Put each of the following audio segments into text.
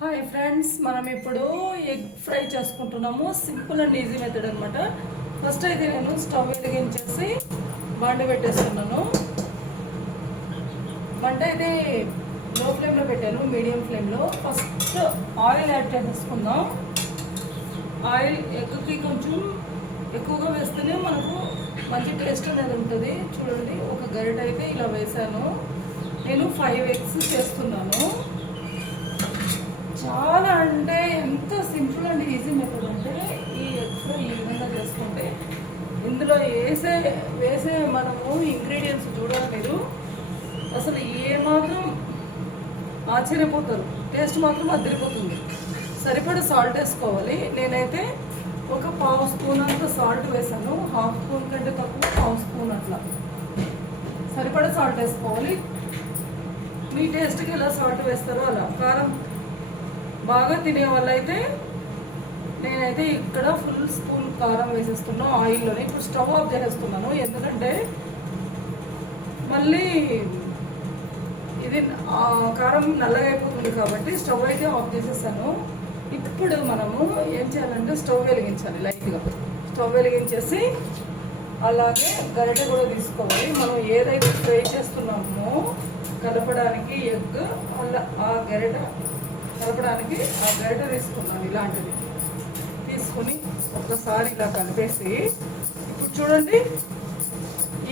Hi friends, మనం ఇప్పుడు egg fry చేసుకుంటున్నాము. సింపుల్ అండ్ ఈజీ మెథడ్ అనమాట. ఫస్ట్ అయితే నేను స్టవ్ వెలిగించేసి బండ పెట్టేస్తున్నాను. బండ అయితే లో ఫ్లేమ్లో పెట్టాను, మీడియం ఫ్లేమ్లో. ఫస్ట్ ఆయిల్ యాడ్ చేసేసుకుందాం. ఆయిల్ ఎగ్కి కొంచెం ఎక్కువగా వేస్తేనే మనకు మంచి టేస్ట్ అనేది ఉంటుంది. చూడండి, ఒక గరిట అయితే ఇలా వేసాను. నేను 5 ఎగ్స్ చేస్తున్నాను. చాలా అంటే ఎంత సింపుల్ అండ్ ఈజీ మెథడ్ అంటే ఈ ఎగ్ ఫ్రై ఈ విధంగా చేసుకుంటే ఇందులో వేసే మనము ఇంగ్రీడియంట్స్ చూడాలి మీరు, అసలు ఏమాత్రం ఆశ్చర్యపోతారు. టేస్ట్ మాత్రం అదిరిపోతుంది. సరిపడా సాల్ట్ వేసుకోవాలి. నేనైతే ఒక 1/2 స్పూన్ అంత సాల్ట్ వేసాను. 1/2 స్పూన్ కంటే తక్కువ 1/2 స్పూన్ అట్లా సరిపడా సాల్ట్ వేసుకోవాలి. మీ టేస్ట్కి ఎలా సాల్ట్ వేస్తారో అలా. కారం బాగా తినే వాళ్ళైతే నేనైతే ఇక్కడ ఫుల్ స్పూన్ కారం వేసేస్తున్నాను ఆయిల్లోనే. ఇప్పుడు స్టవ్ ఆఫ్ చేసేస్తున్నాను, ఎందుకంటే మళ్ళీ ఇది కారం నల్లగా అయిపోతుంది కాబట్టి స్టవ్ అయితే ఆఫ్ చేసేసాను. ఇప్పుడు మనము ఏం చేయాలంటే స్టవ్ వెలిగించాలి లైట్గా. స్టవ్ వెలిగించేసి అలాగే గరిటె కూడా తీసుకోవాలి. మనం ఏదైతే ఫ్రై చేస్తున్నామో కలపడానికి ఎగ్ అలా ఆ గరిటె కలపడానికి ఆ గరిట తీసుకున్నాను. ఇలాంటిది తీసుకొని ఒక్కసారి ఇలా కలిపేసి ఇప్పుడు చూడండి,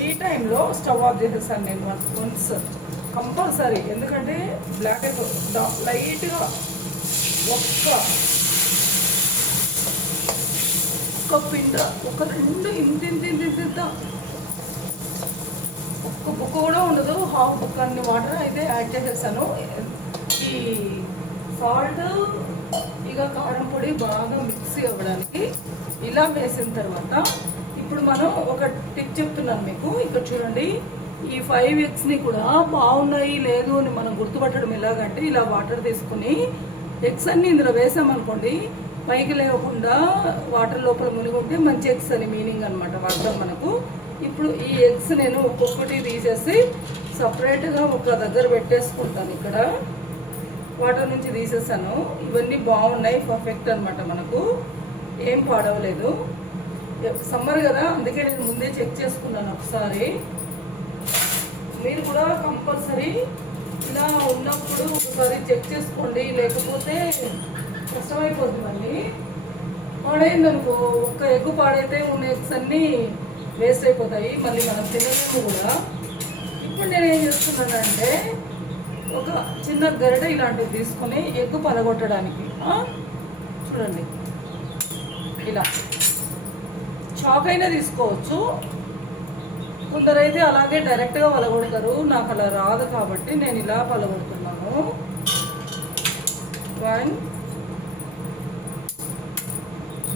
ఈ టైంలో స్టవ్ ఆఫ్ చేసేసాను నేను వన్స్ కంపల్సరీ. ఎందుకంటే బ్లాక్ లైట్గా ఒక్క పిండ ఒక 2 ఇంత ఒక్క బుక్క కూడా ఉండదు, హాఫ్ బుక్క అన్ని వాటర్ అయితే యాడ్ చేసేసాను. ఈ సాల్ట్ ఇక కారం పొడి బాగా మిక్సీ అవ్వడానికి ఇలా వేసిన తర్వాత ఇప్పుడు మనం ఒక టిప్ చెప్తున్నాను మీకు. ఇక్కడ చూడండి, ఈ 5 ఎగ్స్ని కూడా బాగున్నాయి లేదు అని మనం గుర్తుపట్టడం ఎలాగంటే ఇలా వాటర్ తీసుకుని ఎగ్స్ అన్ని ఇందులో వేసామనుకోండి, పైకి లేకుండా వాటర్ లోపల మునిగుంటే మంచి ఎగ్స్ అని మీనింగ్ అనమాట, అర్థం మనకు. ఇప్పుడు ఈ ఎగ్స్ నేను ఒక్కొక్కటి తీసేసి సపరేట్గా ఒక దగ్గర పెట్టేసుకుంటాను. ఇక్కడ వాటర్ నుంచి తీసేసాను. ఇవన్నీ బాగున్నాయి, పర్ఫెక్ట్ అనమాట, మనకు ఏం పాడవలేదు. సమ్మర్ కదా, అందుకే నేను ముందే చెక్ చేసుకున్నాను ఒకసారి. మీరు కూడా కంపల్సరీ ఇలా ఉన్నప్పుడు ఒకసారి చెక్ చేసుకోండి, లేకపోతే కష్టమైపోతుంది. మళ్ళీ పాడైంది అనుకో, ఒక్క ఎగ్ పాడైతే ఉన్న ఎగ్స్ అన్నీ వేస్ట్ అయిపోతాయి, మళ్ళీ మనం తినలేము కూడా. ఇప్పుడు నేను ఏం చేస్తున్నానంటే ఒక చిన్న గరిట ఇలాంటివి తీసుకొని ఎగ్ పలగొట్టడానికి చూడండి, ఇలా చాక్ అయినా తీసుకోవచ్చు. కొందరైతే అలాగే డైరెక్ట్గా పలగొడతారు, నాకు అలా రాదు కాబట్టి నేను ఇలా పలగొడుతున్నాను. 1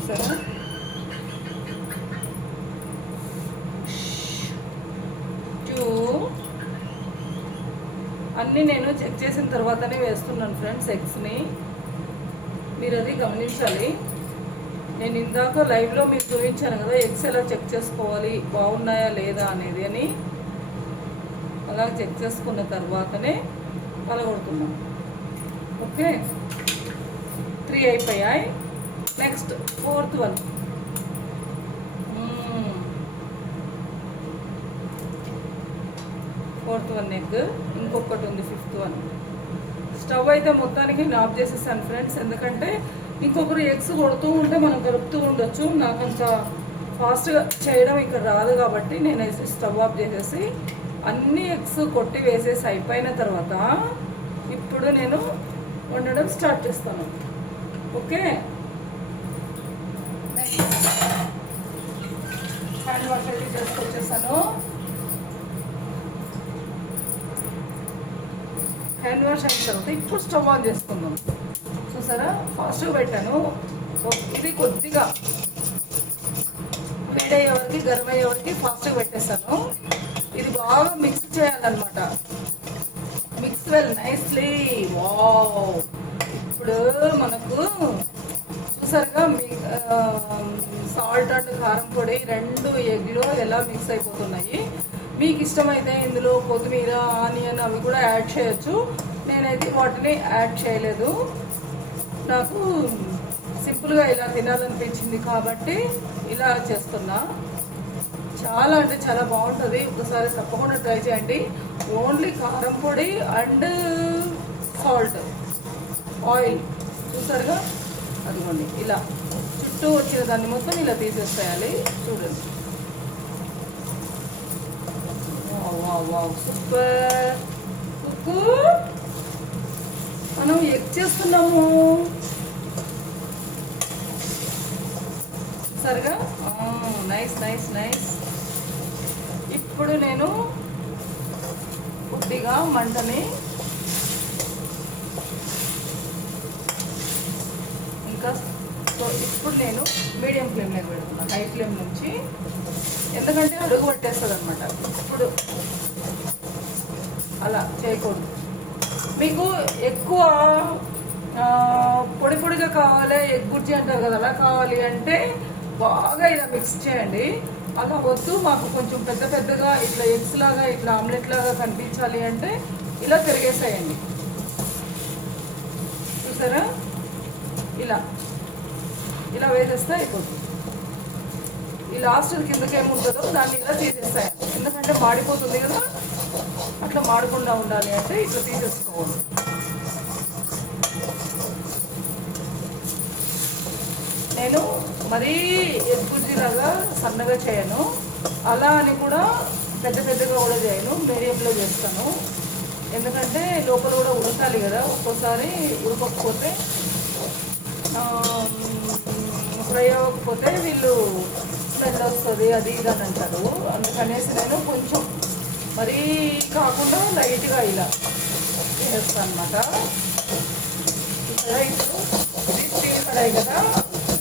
సరే, 2 అన్నీ నేను చెక్ చేసిన తర్వాతనే వేస్తున్నాను ఫ్రెండ్స్ ఎగ్స్ని. మీరు అది గమనించాలి. నేను ఇందాక లైవ్లో మీకు చూపించాను కదా ఎగ్స్ ఎలా చెక్ చేసుకోవాలి, బాగున్నాయా లేదా అనేది అని. అలా చెక్ చేసుకున్న తర్వాతనే పలగొడుతున్నాను. ఓకే, 3 అయిపోయాయి. Next 4th one. Fourth one egg, ఇంకొకటి ఉంది 5th వన్. స్టవ్ అయితే మొత్తానికి ఆఫ్ చేసేసాను ఫ్రెండ్స్, ఎందుకంటే ఇంకొకరు ఎగ్స్ కొడుతూ ఉంటే మనం కలుపుతూ ఉండొచ్చు. నాకు అంత ఫాస్ట్గా చేయడం ఇక్కడ రాదు కాబట్టి నేను స్టవ్ ఆఫ్ చేసేసి అన్ని ఎగ్స్ కొట్టి వేసేసి అయిపోయిన తర్వాత ఇప్పుడు నేను వండడం స్టార్ట్ చేస్తాను. ఓకే, హ్యాండ్ వాష్ అయితే చేసుకొచ్చేసాను. హ్యాండ్ వాష్ అయిన తర్వాత ఇప్పుడు స్టవ్ ఆన్ చేసుకుందాం. చూసారా, ఫాస్ట్గా పెట్టాను. ఇది కొద్దిగా వేడయ్యే వరకు, గరం అయ్యే వరకు ఫాస్ట్గా పెట్టేస్తాను. ఇది బాగా మిక్స్ చేయాలన్నమాట. Mix well nicely. వావ్, ఇప్పుడు మనకు చూసారుగా సాల్ట్ అండ్ కారం పొడి 2 ఎగ్లో ఎలా మిక్స్ అయిపోతున్నాయి. మీకు ఇష్టమైతే ఇందులో కొత్తిమీర, ఆనియన్ అవి కూడా యాడ్ చేయొచ్చు. నేనైతే వాటిని యాడ్ చేయలేదు. నాకు సింపుల్గా ఇలా తినాలనిపించింది కాబట్టి ఇలా చేస్తున్నా. చాలా అంటే చాలా బాగుంటుంది. ఒకసారి తప్పకుండా ట్రై చేయండి. ఓన్లీ కారం పొడి అండ్ సాల్ట్, ఆయిల్ చూసారుగా, అదిగోండి ఇలా చుట్టూ వచ్చిన దాన్ని మొత్తం ఇలా తీసేసేయాలి. చూడండి, సూపర్. కుక్కు మనం ఎగ్ చేస్తున్నాము సరిగా. Nice nice nice. ఇప్పుడు నేను కొద్దిగా మంటని ఇంకా, సో ఇప్పుడు నేను మీడియం ఫ్లేమ్లో పెడుతున్నా, హై ఫ్లేమ్ నుంచి, ఎందుకంటే అడుగు పట్టేస్తుంది అనమాట. ఇప్పుడు అలా చేయకూడదు. మీకు ఎక్కువ పొడి పొడిగా కావాలి, ఎగ్ బుర్జీ అంటారు కదా, అలా కావాలి అంటే బాగా ఇలా మిక్స్ చేయండి. అలా వద్దు, మాకు కొంచెం పెద్ద పెద్దగా ఇట్లా ఎగ్స్ లాగా ఇట్లా ఆమ్లెట్ లాగా కనిపించాలి అంటే ఇలా తిరిగేసేయండి. చూసారా, ఇలా ఇలా వేసేస్తే అయిపోతుంది. ఈ లాస్ట్ కిందకి ఏముంటుందో దాన్ని ఇలా తీసేస్తాయి, ఎందుకంటే మాడిపోతుంది కదా. అట్లా మాడకుండా ఉండాలి అంటే ఇట్లా తీసేసుకోవాలి. నేను మరీ ఎగ్ బుర్జీలాగా సన్నగా చేయను, అలా అని కూడా పెద్ద పెద్దగా కూడా చేయను, మీడియంలో చేస్తాను. ఎందుకంటే లోపల కూడా ఉడకాలి కదా, ఒక్కోసారి ఉడకకపోతే ఫ్రై అవ్వకపోతే వీళ్ళు స్మెల్ వస్తుంది అది ఇది అని అంటారు. అందుకనేసి నేను కొంచెం మరీ కాకుండా లైట్గా ఇలా చేస్తాను అనమాట. ఇక్కడ ఇప్పుడు ఇది స్టీల్ కడాయి కదా,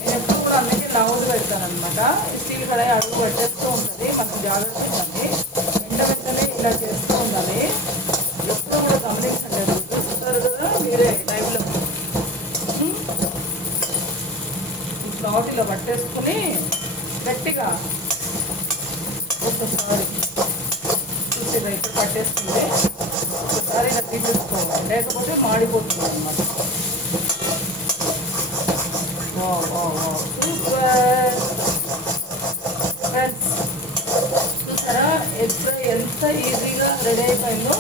నేను ఎప్పుడు కూడా అన్నిటికీ లావులు పెడతాను అనమాట. స్టీల్ కడాయి అడుగు పట్టేస్తూ ఉంటుంది, మనకు జాగ్రత్త ఉండాలి. వెంటనే ఇలా చేస్తూ ఉండాలి. ఎప్పుడు కూడా గమనించండి, చూస్తారు కదా మీరే లైవ్లో. క్లాత్ ఇలా పట్టేసుకుని గట్టిగా ఒక్కసారి చూసి రైతు పట్టేస్తుంది, ఒకసారి ఇలా తీసేసుకోవాలి, లేకపోతే మాడిపోతుంది అన్నమాట. చూసారా ఎగ్ ఫ్రై ఎంత ఈజీగా రెడీ అయిపోయిందో.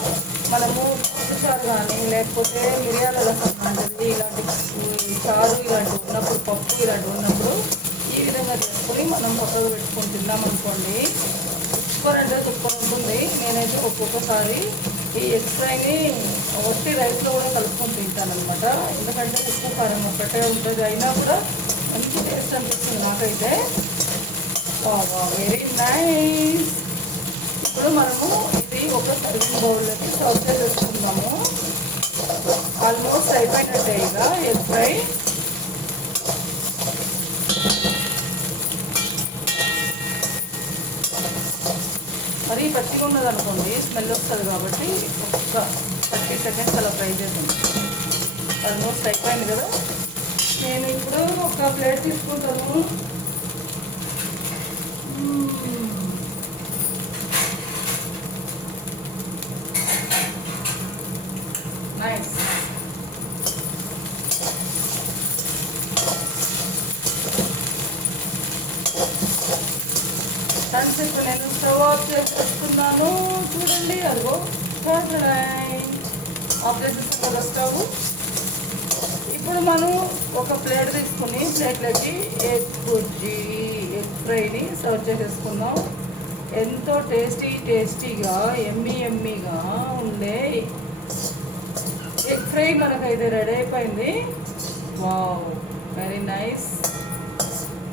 మనము పప్పుచారు కానీ లేకపోతే మిరియాల రసం లాంటిది, ఇలాంటి చారు ఇలాంటివి ఉన్నప్పుడు, పప్పు ఇలాంటివి ఉన్నప్పుడు ఈ విధంగా చేసుకొని మనం పక్కకు పెట్టుకొని తిన్నామనుకోండి, సూపర్ అంటే సూపర్ ఉంటుంది. నేనైతే ఒక్కొక్కసారి ఈ ఎగ్ ఫ్రైని ఒట్టి రైస్లో కూడా కలుపుకొని తింటాను అనమాట. ఎందుకంటే ఉప్పు కారం ఒక్కటే ఉంటుంది, అయినా కూడా మంచి టేస్ట్ అనిపిస్తుంది నాకైతే. Very nice. ఇప్పుడు మనము ఇది ఒక సర్వింగ్ బౌల్లోకి సర్వ్ చేసేసుకుందాము. ఆల్మోస్ట్ అయిపోయినట్టే ఇక ఎగ్ ఫ్రై. మరీ పచ్చిగా ఉన్నది అనుకోండి, స్మెల్ వస్తుంది కాబట్టి ఒక్క 30 సెకండ్స్ అలా ఫ్రై చేద్దాం. ఆల్మోస్ట్ అయిపోయింది కదా. నేను ఇప్పుడు ఒక ప్లేట్ తీసుకుంటాను. నైస్. ఫ్రెండ్స్ ఇప్పుడు నేను స్టవ్ ఆఫ్ చేసేస్తున్నాను. చూడండి, అదిగో ఆఫ్ చేసేస్తాను కదా స్టవ్. ఇప్పుడు మనం ఒక ప్లేట్ తీసుకుని ప్లేట్లోకి ఎగ్ బుర్జీ, ఎగ్ ఫ్రైని సర్వ్ చేసేసుకుందాం. ఎంతో టేస్టీగా ఎమ్మీగా ఉండే ఎగ్ ఫ్రై మనకైతే రెడీ అయిపోయింది. Wow, very nice.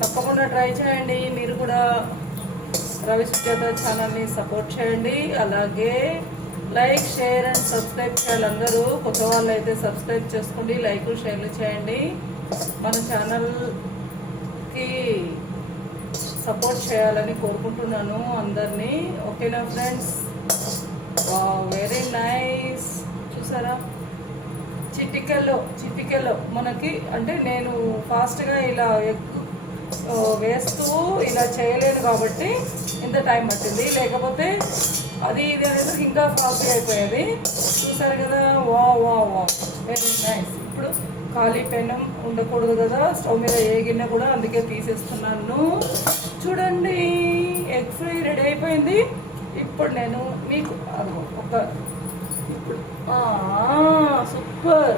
తప్పకుండా ట్రై చేయండి. మీరు కూడా రవి సుజాత ఛానల్ని సపోర్ట్ చేయండి. అలాగే లైక్, షేర్ అండ్ సబ్స్క్రైబ్ చేయాలి. అందరూ కొత్త వాళ్ళు అయితే సబ్స్క్రైబ్ చేసుకోండి, లైక్ షేర్లు చేయండి. మన ఛానల్కి సపోర్ట్ చేయాలని కోరుకుంటున్నాను అందరినీ. ఓకేనా ఫ్రెండ్స్? Very nice. చూసారా, చిటికెల్లో మనకి, అంటే నేను ఫాస్ట్గా ఇలా ఎగ్ వేస్తూ ఇలా చేయలేను కాబట్టి ఇంత టైం పట్టింది, లేకపోతే అది ఇది అనేది ఇంకా ఫాస్ట్గా అయిపోయేది. చూసారు కదా, వా వెరీ నైస్. ఇప్పుడు ఖాళీ పెనం ఉండకూడదు కదా స్టవ్ మీద ఏ గిన్నె కూడా, అందుకే తీసేస్తున్నాను. చూడండి ఎగ్ ఫ్రై రెడీ అయిపోయింది. ఇప్పుడు నేను మీకు ఒక ఇప్పుడు సూపర్